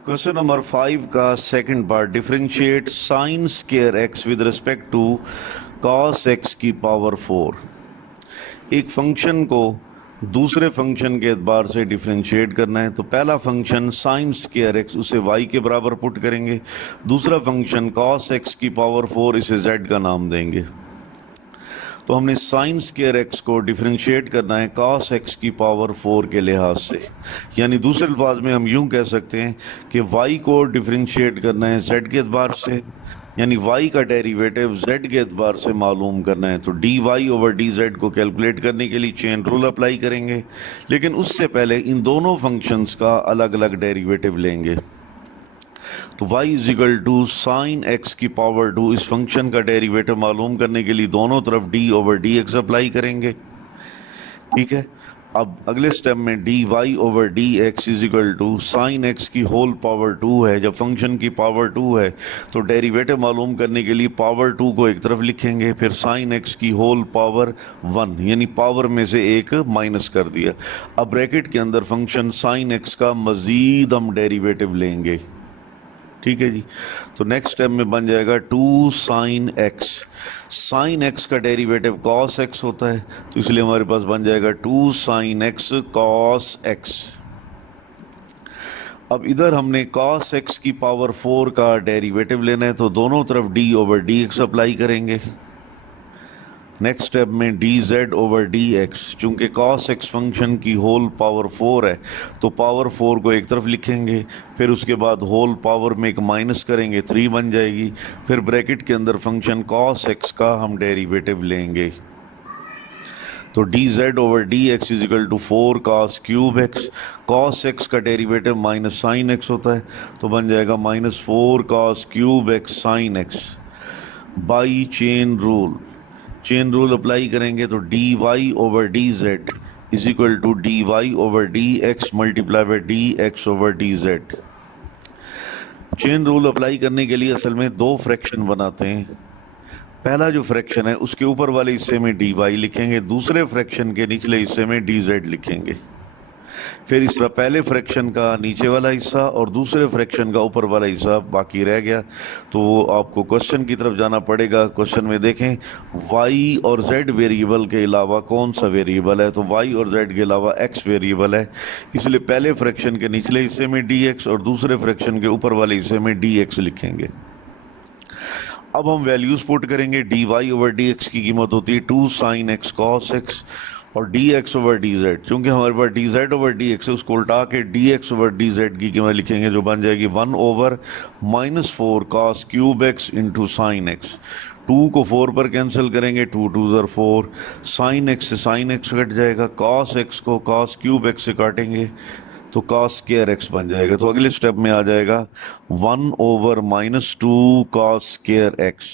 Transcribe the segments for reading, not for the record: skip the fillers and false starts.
Question number 5 का second part, differentiate sine square X with respect to cos X की power 4। एक function को दूसरे फंक्शन के एतबार से डिफरेंशिएट करना है तो पहला फंक्शन साइन स्क्वायर एक्स उसे y के बराबर पुट करेंगे, दूसरा फंक्शन कॉस एक्स की पावर 4 इसे z का नाम देंगे। तो हमने साइन स्क्वायर एक्स को डिफरेंशिएट करना है कॉस एक्स की पावर 4 के लिहाज से, यानी दूसरे अल्फाज में हम यूं कह सकते हैं कि y को डिफरेंशिएट करना है z के एतबार से, यानी y का डेरिवेटिव z के एतबार से मालूम करना है। तो dy ओवर dz को कैलकुलेट करने के लिए चेन रूल अप्लाई करेंगे, लेकिन उससे पहले इन दोनों फंक्शंस का अलग अलग डेरिवेटिव लेंगे। तो y is equal to sine X की पावर 2, इस फंक्शन का डेरिवेटिव मालूम करने के लिए दोनों तरफ d ओवर dx अप्लाई करेंगे। ठीक है, अब अगले स्टेप में dy over dx is equal to sine X की होल पावर 2 है। जब फंक्शन की पावर 2 है तो डेरिवेटिव मालूम करने के लिए पावर 2 को एक तरफ लिखेंगे, फिर साइन एक्स की होल पावर 1, यानी पावर में से एक माइनस कर दिया। अब ब्रैकेट के अंदर फंक्शन साइन एक्स का मजीद हम डेरिवेटिव लेंगे। ठीक है जी, तो नेक्स्ट स्टेप में बन जाएगा 2 साइन एक्स। साइन एक्स का डेरिवेटिव कॉस एक्स होता है, तो इसलिए हमारे पास बन जाएगा 2 साइन एक्स कॉस एक्स। अब इधर हमने कॉस एक्स की पावर 4 का डेरिवेटिव लेना है, तो दोनों तरफ d ओवर dx अप्लाई करेंगे। नेक्स्ट स्टेप में dz ओवर dx, चूंकि cos x फंक्शन की होल पावर 4 है तो पावर 4 को एक तरफ लिखेंगे, फिर उसके बाद होल पावर में एक माइनस करेंगे, 3 बन जाएगी। फिर ब्रैकेट के अंदर फंक्शन cos x का हम डेरिवेटिव लेंगे, तो dz over dx is equal to 4 cos cube x। cos x का डेरिवेटिव माइनस साइन x होता है, तो बन जाएगा minus 4 cos cube x sine x। By chain rule apply करेंगे तो dy over dz is equal to dy over dx multiply by dx over dz। Chain rule apply करने के लिए असल में दो फ्रैक्शन बनाते हैं। पहला जो फ्रैक्शन है उसके ऊपर वाले हिस्से में dy लिखेंगे, दूसरे फ्रैक्शन के निचले हिस्से में dz लिखेंगे। फिर इस तरह पहले फ्रैक्शन का नीचे वाला हिस्सा और दूसरे फ्रैक्शन का ऊपर वाला हिस्सा बाकी रह गया। तो आपको क्वेश्चन की तरफ जाना पड़ेगा। क्वेश्चन में देखें y और z वेरिएबल के अलावा कौन सा वेरिएबल है, तो y और z के अलावा x वेरिएबल है, इसलिए पहले फ्रैक्शन के निचले हिस्से में dx और दूसरे फ्रैक्शन के ऊपर वाले हिस्से में dx लिखेंगे। अब हम वैल्यूज पुट करेंगे। dy ओवर dx की कीमत होती है 2 साइन एक्स कॉस एक्स, और dx ओवर dz, चूंकि हमारे पास dz ओवर dx है उसको उल्टा के dx ओवर dz की कीमत लिखेंगे, जो बन जाएगी 1 over minus 4 cos cube x into sine x. 2 को 4 पर कैंसिल करेंगे, 2 2 ज़र 4, साइन x से साइन x कट जाएगा, cos x को cos क्यूब x से काटेंगे तो cos स्क्वायर x बन जाएगा। तो अगले स्टेप में आ जाएगा 1 over minus 2 cos square x।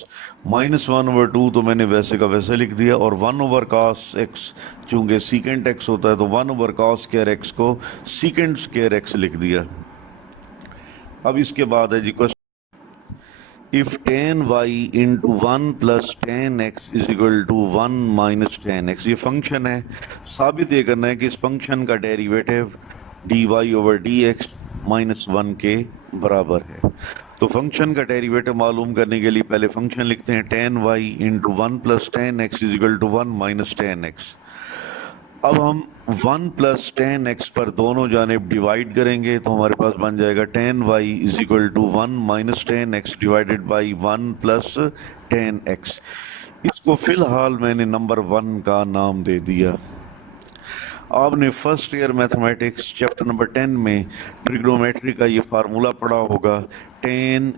Minus 1 over 2 तो मैंने वैसे का वैसे लिख दिया, और 1 ओवर cos x चूंकि सीकेंट x होता है तो 1 ओवर cos स्क्वायर x को सीकेंट स्क्वायर x लिख दिया। अब इसके बाद है जी question, if tan y into 1 plus tan x is equal to 1 minus tan x। ये फंक्शन है, साबित ये करना है कि इस फंक्शन का derivative dy over dx minus 1 के बराबर है। तो फंक्शन का डेरिवेटिव मालूम करने के लिए पहले फंक्शन लिखते हैं tan y into 1 plus tan x is equal to 1 minus tan x। अब हम 1 प्लस tan x पर दोनों जानिब डिवाइड करेंगे, तो हमारे पास बन जाएगा tan y is equal to 1 minus tan x divided by 1 plus tan x। इसको फिलहाल मैंने नंबर 1 का नाम दे दिया। आपने first year mathematics chapter number 10 में ट्रिग्नोमेट्री का ये फार्मूला पढ़ा होगा, tan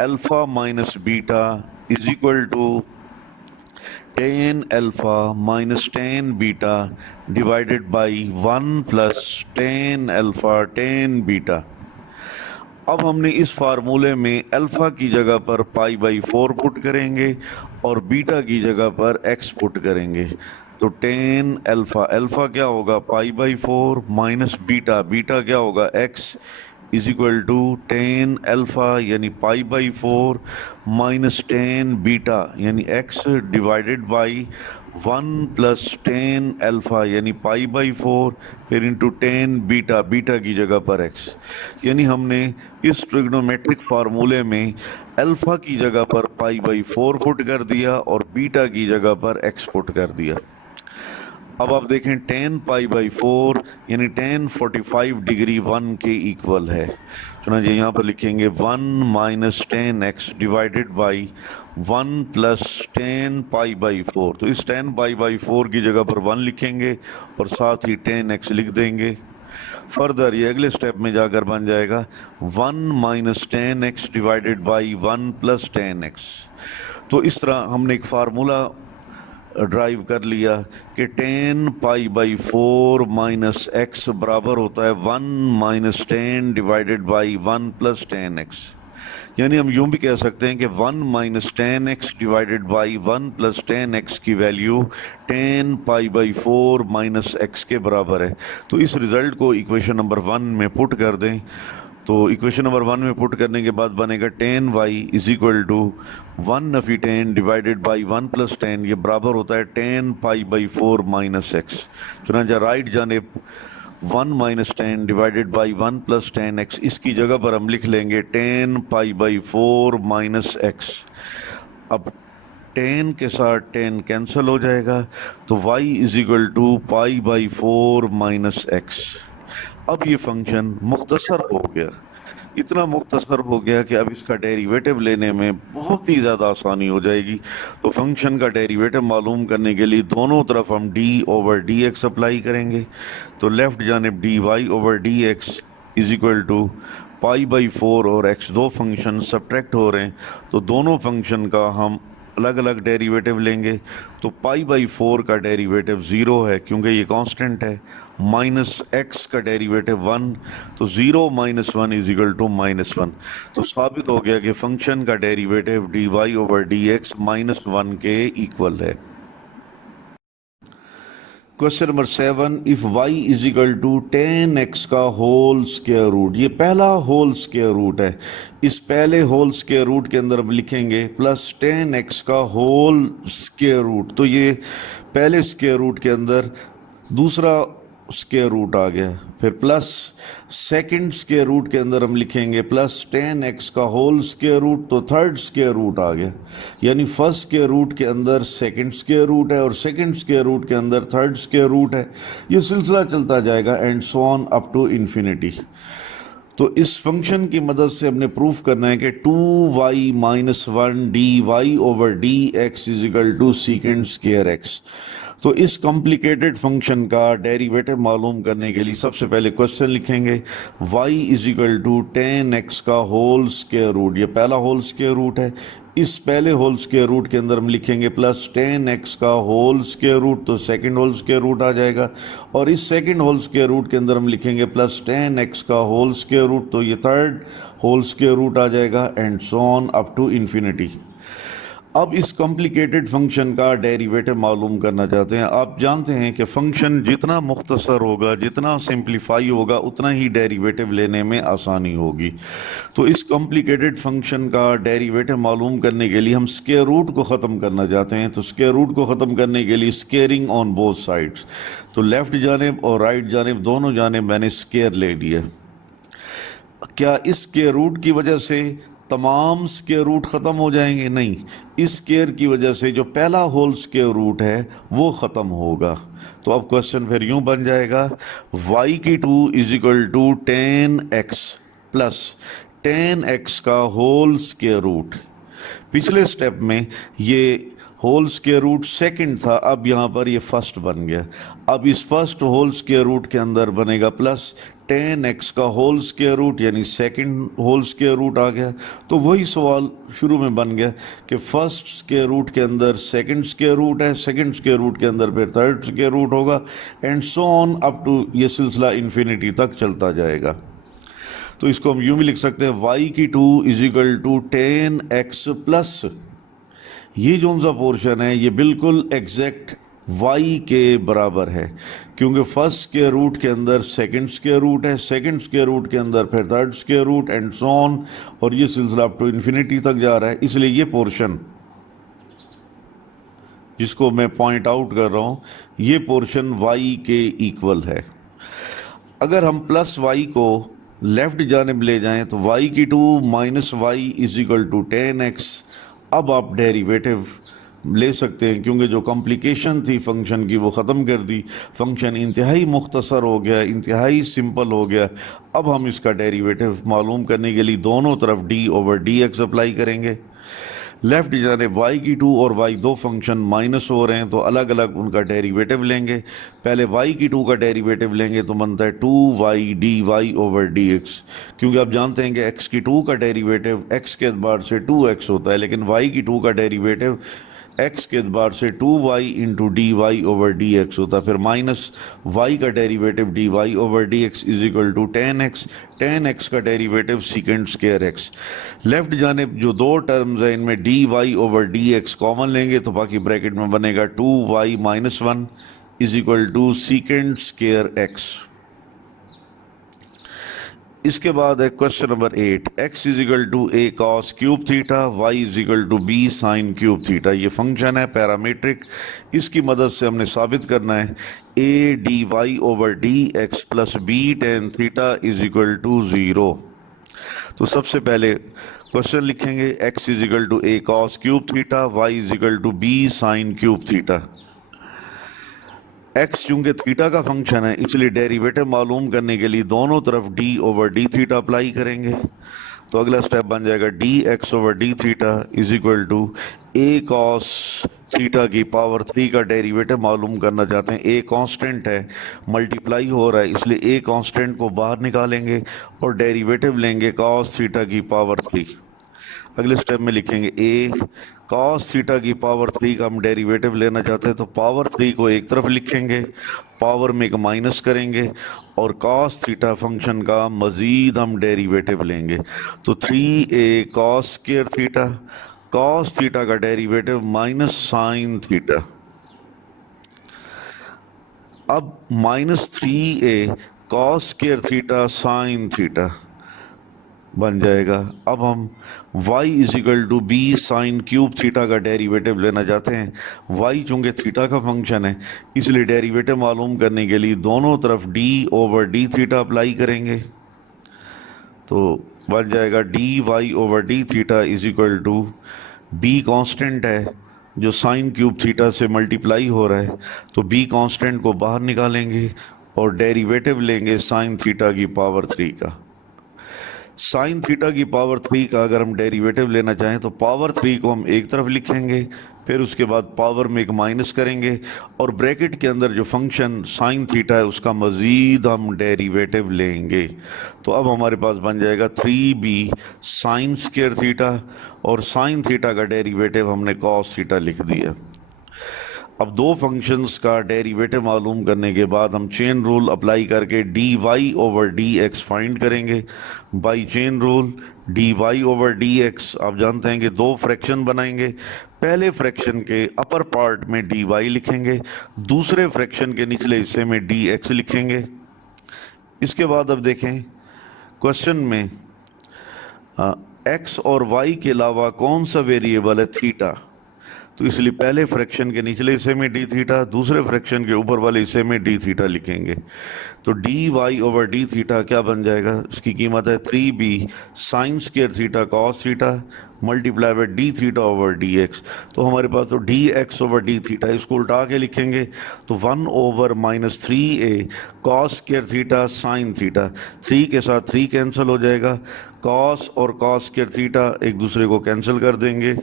alpha minus beta is equal to tan alpha minus tan beta divided by 1 plus tan alpha tan beta. अब हमने इस फार्मूले में अल्फा की जगह पर पाई बाई 4 पुट करेंगे और बीटा की जगह पर x पुट करेंगे। तो tan अल्फा क्या होगा पाई बाई 4 माइनस बीटा क्या होगा x is equal to tan alpha यानी pi by 4 minus tan beta यानी x डिवाइडेड बाई 1+10 यानी π/4, फिर इंटू 10 बीटा, बीटा की जगह पर x, यानी हमने इस ट्रिग्नोमेट्रिक फार्मूले में अल्फा की जगह पर π/4 पुट कर दिया और बीटा की जगह पर x पुट कर दिया। अब आप देखें 10 π/4 यानी 10 45 डिग्री 1 के इक्वल है। चुनांचे यहाँ पर लिखेंगे 1 - 10x डिवाइडेड बाई 1 + 10 π/4। तो इस 10 π/4 की जगह पर 1 लिखेंगे और साथ ही 10x लिख देंगे। फर्दर ये अगले स्टेप में जाकर बन जाएगा 1 - 10x डिवाइडेड बाई 1 + 10x। तो इस तरह हमने एक फार्मूला ड्राइव कर लिया कि 10 π/4 - x बराबर होता है 1 - 10 डिवाइडेड बाई 1 + 10x। यानी हम यूं भी कह सकते हैं कि 1 - 10x डिवाइडेड बाई 1 + 10x की वैल्यू 10 π/4 - x के बराबर है। तो इस रिजल्ट को इक्वेशन नंबर 1 में पुट कर दें। तो इक्वेशन नंबर 1 में पुट करने के बाद बनेगा 10y = 1/10 डिवाइडेड बाई 1 + 10, ये बराबर होता है 10 π/4 - x। चुनांचे राइट जानिब 1 - 10 डिवाइडेड बाई 1 + 10x, इसकी जगह पर हम लिख लेंगे 10 π/4 - x। अब 10 के साथ 10 कैंसिल हो जाएगा, तो y = π/4 - x। अब ये फंक्शन मुख्तसर हो गया, इतना मुख्तसर हो गया कि अब इसका डेरिवेटिव लेने में बहुत ही ज़्यादा आसानी हो जाएगी। तो फंक्शन का डेरिवेटिव मालूम करने के लिए दोनों तरफ हम d/dx अप्लाई करेंगे। तो लेफ़्ट जानिब dy/dx = π/4 और x, दो फंक्शन सब्ट्रैक्ट हो रहे हैं तो दोनों फंक्शन का हम अलग अलग डेरिवेटिव लेंगे। तो π/4 का डेरिवेटिव 0 है क्योंकि ये कांस्टेंट है, -x का डेरिवेटिव 1, तो 0 - 1 = -1। तो साबित हो गया कि फंक्शन का डेरिवेटिव dy/dx -1 के इक्वल है। Question number 7, if y = 10x का होल स्क्वायर रूट, ये पहला होल स्क्वायर रूट है। इस पहले होल स्क्वायर रूट के अंदर हम लिखेंगे प्लस 10x का होल स्क्वायर रूट। तो ये पहले स्क्वायर रूट के अंदर दूसरा स्क्वायर रूट आ गया, फिर प्लस सेकंड स्क्वायर रूट के अंदर हम लिखेंगे प्लस 10x का होल स्क्वायर रूट, तो थर्ड स्क्वायर रूट आ गया। यानी फर्स्ट स्क्वायर रूट के अंदर सेकंड स्क्वायर रूट है और सेकंड स्क्वायर रूट के अंदर थर्ड स्क्वायर रूट है। ये सिलसिला चलता जाएगा and so on up to infinity. तो इस फंक्शन की मदद से हमने प्रूफ करना है कि 2y - 1 dy/dx = secant square x। तो इस कॉम्प्लिकेटेड फंक्शन का डेरिवेटिव मालूम करने के लिए सबसे पहले क्वेश्चन लिखेंगे y = 10x का होल स्क्वायर रूट, ये पहला होल स्क्वायर रूट है। इस पहले होल स्क्वायर रूट के अंदर हम लिखेंगे प्लस 10x का होल स्क्वायर रूट, तो सेकंड होल स्क्वायर रूट आ जाएगा। और इस सेकंड होल स्क्वायर रूट के अंदर हम लिखेंगे प्लस 10x का होल स्क्वायर रूट, तो ये थर्ड होल स्क्वायर रूट आ जाएगा and so on up to infinity. अब इस कॉम्प्लिकेटेड फंक्शन का डेरिवेटिव मालूम करना चाहते हैं। आप जानते हैं कि फंक्शन जितना मुख्तसर होगा, जितना सिंप्लीफाई होगा, उतना ही डेरिवेटिव लेने में आसानी होगी। तो इस कॉम्प्लिकेटेड फंक्शन का डेरिवेटिव मालूम करने के लिए हम स्क्वायर रूट को ख़त्म करना चाहते हैं। तो स्क्वायर रूट को ख़त्म करने के लिए स्क्वेयरिंग ऑन बोथ साइड्स, तो लेफ़्ट जानिब और राइट जानिब दोनों जानिब मैंने स्क्वायर ले लिया। क्या इस स्क्वायर रूट की वजह से तमाम स्क्वायर रूट ख़त्म हो जाएंगे? नहीं, इस स्क्वायर की वजह से जो पहला होल स्क्वायर रूट है वो ख़त्म होगा। तो अब क्वेश्चन फिर यूं बन जाएगा y2 = 10x प्लस 10x का होल स्क्वायर रूट। पिछले स्टेप में ये होल स्क्वायर रूट सेकंड था, अब यहाँ पर ये फर्स्ट बन गया। अब इस फर्स्ट होल स्क्वायर रूट के अंदर बनेगा प्लस 10x का होल स्क्वायर रूट, यानी सेकंड होल स्क्वायर रूट आ गया। तो वही सवाल शुरू में बन गया कि फर्स्ट स्क्वायर रूट के अंदर सेकंड स्क्वायर रूट है, सेकंड स्क्वायर रूट के अंदर फिर थर्ड स्क्वायर रूट होगा and so on up to, ये सिलसिला इन्फिनिटी तक चलता जाएगा। तो इसको हम यूं भी लिख सकते हैं y2 = 10x प्लस, ये जो सा पोर्शन है ये बिल्कुल एग्जैक्ट y के बराबर है क्योंकि फर्स्ट स्क्वायर रूट के अंदर सेकंड स्क्वायर रूट है, सेकंड स्क्वायर रूट के अंदर फिर third square root and so on, और ये सिलसिला अप टू इन्फिनिटी तक जा रहा है। इसलिए ये पोर्शन जिसको मैं पॉइंट आउट कर रहा हूँ, ये पोर्शन y के इक्वल है। अगर हम प्लस y को लेफ्ट जानिब ले जाएं तो y की two minus Y is equal to 10x। अब आप डेरिवेटिव ले सकते हैं, क्योंकि जो कॉम्प्लिकेशन थी फंक्शन की वो ख़त्म कर दी। फंक्शन इंतहाई मुख्तसर हो गया, इंतहाई सिंपल हो गया। अब हम इसका डेरिवेटिव मालूम करने के लिए दोनों तरफ d over D x apply करेंगे। लेफ्ट जानिब y की टू और y दो फंक्शन माइनस हो रहे हैं, तो अलग अलग उनका डेरिवेटिव लेंगे। पहले y की टू का डेरिवेटिव लेंगे तो बनता है 2y dy ओवर dx, क्योंकि आप जानते हैं कि x की टू का डेरिवेटिव x के एतबार से 2x होता है, लेकिन y की टू का डेरिवेटिव x के एतबार से 2y into D Y over D X होता है। फिर माइनस y का derivative D Y over D x is equal to 10x। 10x का derivative secant square x। Left जानिब जो दो टर्म्स हैं इनमें डी वाई ओवर डी एक्स कॉमन लेंगे तो बाकी ब्रैकेट में बनेगा 2y minus 1 is equal to secant square x। इसके बाद है question number 8, x is equal to A cos cube theta, y is equal to B sine cube theta. ये फंक्शन है पैरामीट्रिक, इसकी मदद से हमने साबित करना है a D Y over D X plus B tan theta is equal to 0। तो सबसे पहले क्वेश्चन लिखेंगे x is equal to A cos cube theta, y is equal to B sine cube theta. x चूंकि theta का function है इसलिए derivative मालूम करने के लिए दोनों तरफ d over D theta apply करेंगे। तो अगला स्टेप बन जाएगा D x over D theta is equal to A cos theta की पावर 3 का डेरिवेटिव मालूम करना चाहते हैं। ए कांस्टेंट है, मल्टीप्लाई हो रहा है, इसलिए ए कांस्टेंट को बाहर निकालेंगे और डेरिवेटिव लेंगे कॉस थीटा की पावर 3। अगले स्टेप में लिखेंगे ए कॉस थीटा की पावर 3 का हम डेरिवेटिव लेना चाहते हैं, तो पावर 3 को एक तरफ लिखेंगे, पावर में एक माइनस करेंगे और कॉस थीटा फंक्शन का मज़ीद हम डेरिवेटिव लेंगे। तो 3a cos square theta, cos theta का डेरिवेटिव माइनस साइन थीटा। अब minus 3a cos square theta sine theta बन जाएगा। अब हम y is equal to B sine cube theta का डेरिवेटिव लेना चाहते हैं। y चूंकि थीटा का फंक्शन है इसलिए डेरिवेटिव मालूम करने के लिए दोनों तरफ d over D theta apply करेंगे। तो बन जाएगा D Y over D theta is equal to b constant है जो साइन क्यूब थीटा से मल्टीप्लाई हो रहा है, तो b कांस्टेंट को बाहर निकालेंगे और डेरिवेटिव लेंगे साइन थीटा की पावर 3 का। साइन थीटा की पावर 3 का अगर हम डेरिवेटिव लेना चाहें तो पावर 3 को हम एक तरफ लिखेंगे, फिर उसके बाद पावर में एक माइनस करेंगे और ब्रैकेट के अंदर जो फंक्शन साइन थीटा है उसका मज़ीद हम डेरिवेटिव लेंगे। तो अब हमारे पास बन जाएगा 3b साइन स्क्वायर थीटा और साइन थीटा का डेरिवेटिव हमने कॉस थीटा लिख दिया। अब दो फंक्शंस का डेरिवेटिव मालूम करने के बाद हम चेन रूल अप्लाई करके d Y over D x find करेंगे। By chain rule d Y over D x आप जानते हैं कि दो फ्रैक्शन बनाएंगे। पहले फ्रैक्शन के अपर पार्ट में डी वाई लिखेंगे, दूसरे फ्रैक्शन के निचले हिस्से में डी एक्स लिखेंगे। इसके बाद अब देखें क्वेश्चन में एक्स और वाई के अलावा कौन सा वेरिएबल है, थीटा। तो इसलिए पहले फ्रैक्शन के निचले हिस्से में डी थीटा, दूसरे फ्रैक्शन के ऊपर वाले हिस्से में डी थीटा लिखेंगे। तो D Y over D theta क्या बन जाएगा, इसकी कीमत है 3b sine square theta cos theta multiply by D theta over D X. तो हमारे पास तो D x over D theta, इसको उल्टा के लिखेंगे तो 1 over minus 3a cos square theta sine theta. 3 के साथ 3 कैंसिल हो जाएगा, कॉस और कॉस स्क्वायर थीटा एक दूसरे को कैंसिल कर देंगे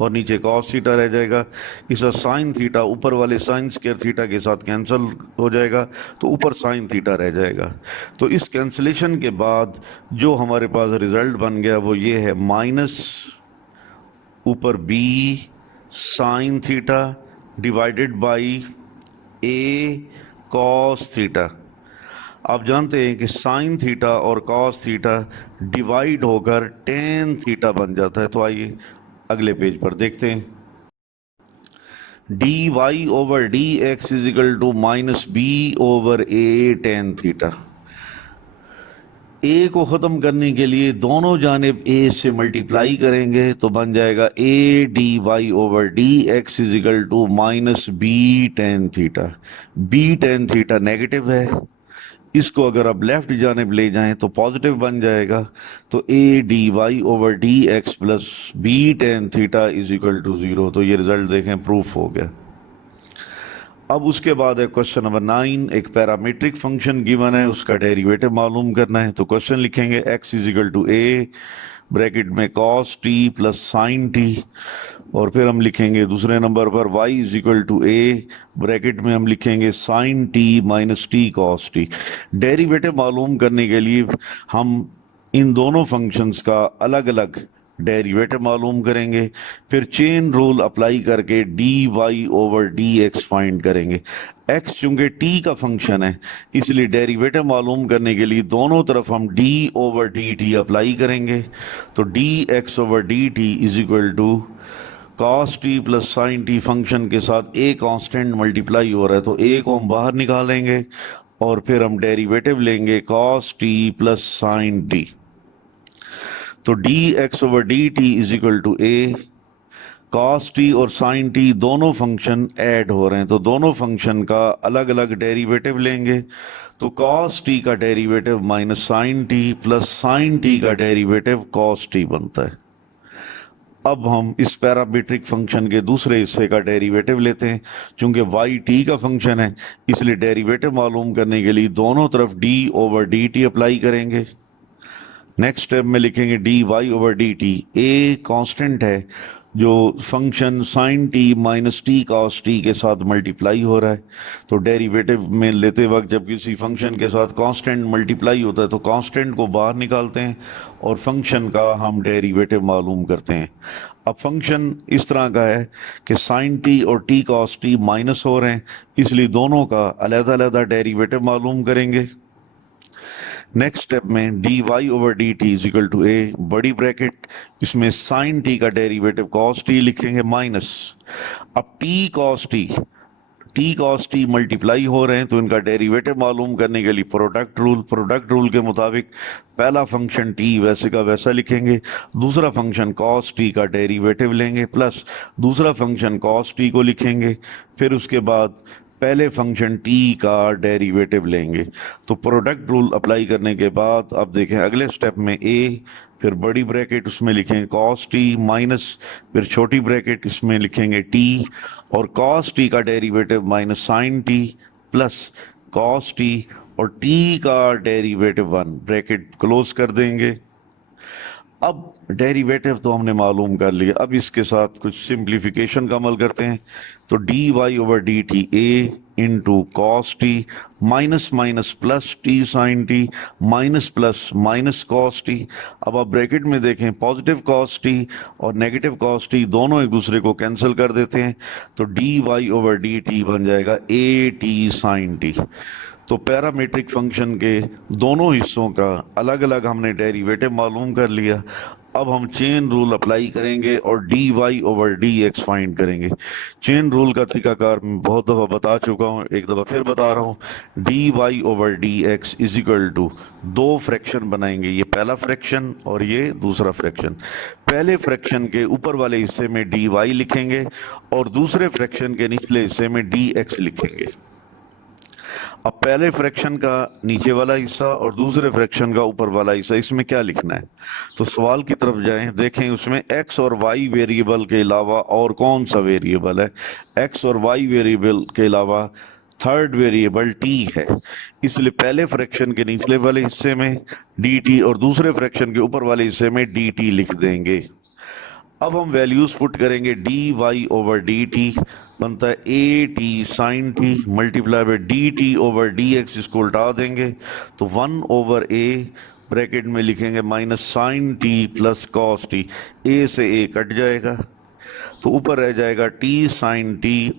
और नीचे कॉस थीटा रह जाएगा। इसका साइन थीटा ऊपर वाले साइन स्क्वायर थीटा के साथ कैंसिल हो जाएगा तो ऊपर साइन थीटा रह जाएगा। तो इस कैंसिलेशन के बाद जो हमारे पास रिजल्ट बन गया वो ये है माइनस ऊपर b sine theta divided by a cos theta. आप जानते हैं कि साइन थीटा और कॉस थीटा डिवाइड होकर टेन थीटा बन जाता है। तो आइए अगले पेज पर देखते हैं। D Y over D x is equal to minus b over a tan theta. A को ख़त्म करने के लिए दोनों जानिब ए से मल्टीप्लाई करेंगे तो बन जाएगा A D Y over D x is equal to minus B tan theta. B tan theta negative है, इसको अगर आप लेफ्ट जानिब ले जाएं तो पॉजिटिव बन जाएगा। तो A D Y over D X plus B tan theta is equal to 0। तो ये रिजल्ट देखें, प्रूफ हो गया। अब उसके बाद है क्वेश्चन नंबर 9। एक पैरामीट्रिक फंक्शन गिवन है, उसका डेरिवेटिव मालूम करना है। तो क्वेश्चन लिखेंगे x is equal to A bracket में cos t plus sine t, और फिर हम लिखेंगे दूसरे नंबर पर y is equal to A bracket में हम लिखेंगे sine t minus t cos t। Derivative मालूम करने के लिए हम इन दोनों फंक्शंस का अलग अलग डेरिवेटिव मालूम करेंगे, फिर चेन रूल अप्लाई करके d Y over D x find करेंगे। एक्स चूंकि टी का फंक्शन है इसलिए डेरिवेटिव मालूम करने के लिए दोनों तरफ हम d over d t apply करेंगे। तो D x over d t is equal to cos t plus sine t, function के साथ ए कांस्टेंट मल्टीप्लाई हो रहा है तो ए को हम बाहर निकालेंगे और फिर हम डेरिवेटिव लेंगे cos t plus sine t. तो D x over d t is equal to a, cos t और sin t दोनों फंक्शन ऐड हो रहे हैं तो दोनों फंक्शन का अलग अलग डेरिवेटिव लेंगे। तो cos t का derivative minus sin t plus sin t का डेरिवेटिव cos t बनता है। अब हम इस पैरामीट्रिक फंक्शन के दूसरे हिस्से का डेरिवेटिव लेते हैं। चूंकि y t का फंक्शन है इसलिए डेरिवेटिव मालूम करने के लिए दोनों तरफ d over d t apply करेंगे। नेक्स्ट स्टेप में लिखेंगे d Y over d t. A constant है जो function sine t minus t cos t के साथ मल्टीप्लाई हो रहा है। तो डेरिवेटिव में लेते वक्त जब किसी फंक्शन के साथ कांस्टेंट मल्टीप्लाई होता है तो कांस्टेंट को बाहर निकालते हैं और फंक्शन का हम डेरिवेटिव मालूम करते हैं। अब फंक्शन इस तरह का है कि साइन टी और टी कॉस टी माइनस हो रहे हैं इसलिए दोनों का अलग-अलग डेरिवेटिव मालूम करेंगे। नेक्स्ट स्टेप में d Y over d t is equal to a बड़ी ब्रैकेट, इसमें साइन टी का डेरिवेटिव कॉस टी लिखेंगे माइनस। अब टी कॉस टी मल्टीप्लाई हो रहे हैं तो इनका डेरिवेटिव मालूम करने के लिए प्रोडक्ट रूल के मुताबिक पहला फंक्शन टी वैसे का वैसा लिखेंगे, दूसरा फंक्शन कॉस टी का डेरिवेटिव लेंगे प्लस दूसरा फंक्शन कॉस टी को लिखेंगे, फिर उसके बाद पहले फंक्शन t का डेरिवेटिव लेंगे। तो प्रोडक्ट रूल अप्लाई करने के बाद अब देखें अगले स्टेप में a, फिर बड़ी ब्रैकेट उसमें लिखेंगे cos t माइनस, फिर छोटी ब्रैकेट इसमें लिखेंगे t और cos t का derivative minus sin t plus cos t और t का डेरिवेटिव 1 ब्रैकेट क्लोज कर देंगे। अब डेरिवेटिव तो हमने मालूम कर लिया, अब इसके साथ कुछ सिंप्लीफिकेशन का अमल करते हैं। तो D Y over d t A into cos t minus minus plus t sine t minus plus minus cos t. अब आप ब्रैकेट में देखें पॉजिटिव कॉस टी और नेगेटिव कॉस टी दोनों एक दूसरे को कैंसिल कर देते हैं तो D Y over d t बन जाएगा ए टी साइन टी। तो पैरामीट्रिक फंक्शन के दोनों हिस्सों का अलग अलग हमने डेरिवेटिव मालूम कर लिया। अब हम चेन रूल अप्लाई करेंगे और d Y over D x find करेंगे। चेन रूल का तरीकाकार मैं बहुत दफ़ा बता चुका हूँ, एक दफ़ा फिर बता रहा हूँ। D Y over D x is equal to दो फ्रैक्शन बनाएंगे, ये पहला फ्रैक्शन और ये दूसरा फ्रैक्शन। पहले फ्रैक्शन के ऊपर वाले हिस्से में डी वाई लिखेंगे और दूसरे फ्रैक्शन के निचले हिस्से में डी एक्स लिखेंगे। अब पहले फ्रैक्शन का नीचे वाला हिस्सा और दूसरे फ्रैक्शन का ऊपर वाला हिस्सा, इसमें क्या लिखना है? तो सवाल की तरफ जाएं, देखें उसमें x और y वेरिएबल के अलावा और कौन सा वेरिएबल है। x और y वेरिएबल के अलावा थर्ड वेरिएबल t है, इसलिए पहले फ्रैक्शन के निचले वाले हिस्से में dt और दूसरे फ्रैक्शन के ऊपर वाले हिस्से में dt लिख देंगे। अब हम वैल्यूज पुट करेंगे, d Y over d t बनता है A t sine t multiply by d t over D x, इसको उल्टा देंगे तो 1 ओवर ए ब्रैकेट में लिखेंगे minus sine t plus cos t, a से ए कट जाएगा तो ऊपर रह जाएगा t sine t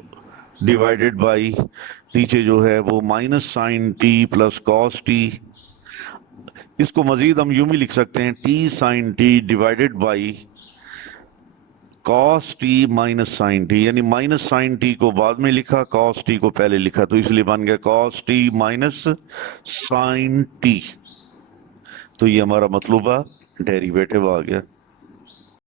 divided by नीचे जो है वो minus sine t plus cos t. इसको मजीद हम यूं भी लिख सकते हैं t sine t divided by cos t minus sine t, यानी माइनस साइन टी को बाद में लिखा कॉस टी को पहले लिखा तो इसलिए बन गया cos t minus sine t. तो ये हमारा मतलूबा डेरिवेटिव आ गया।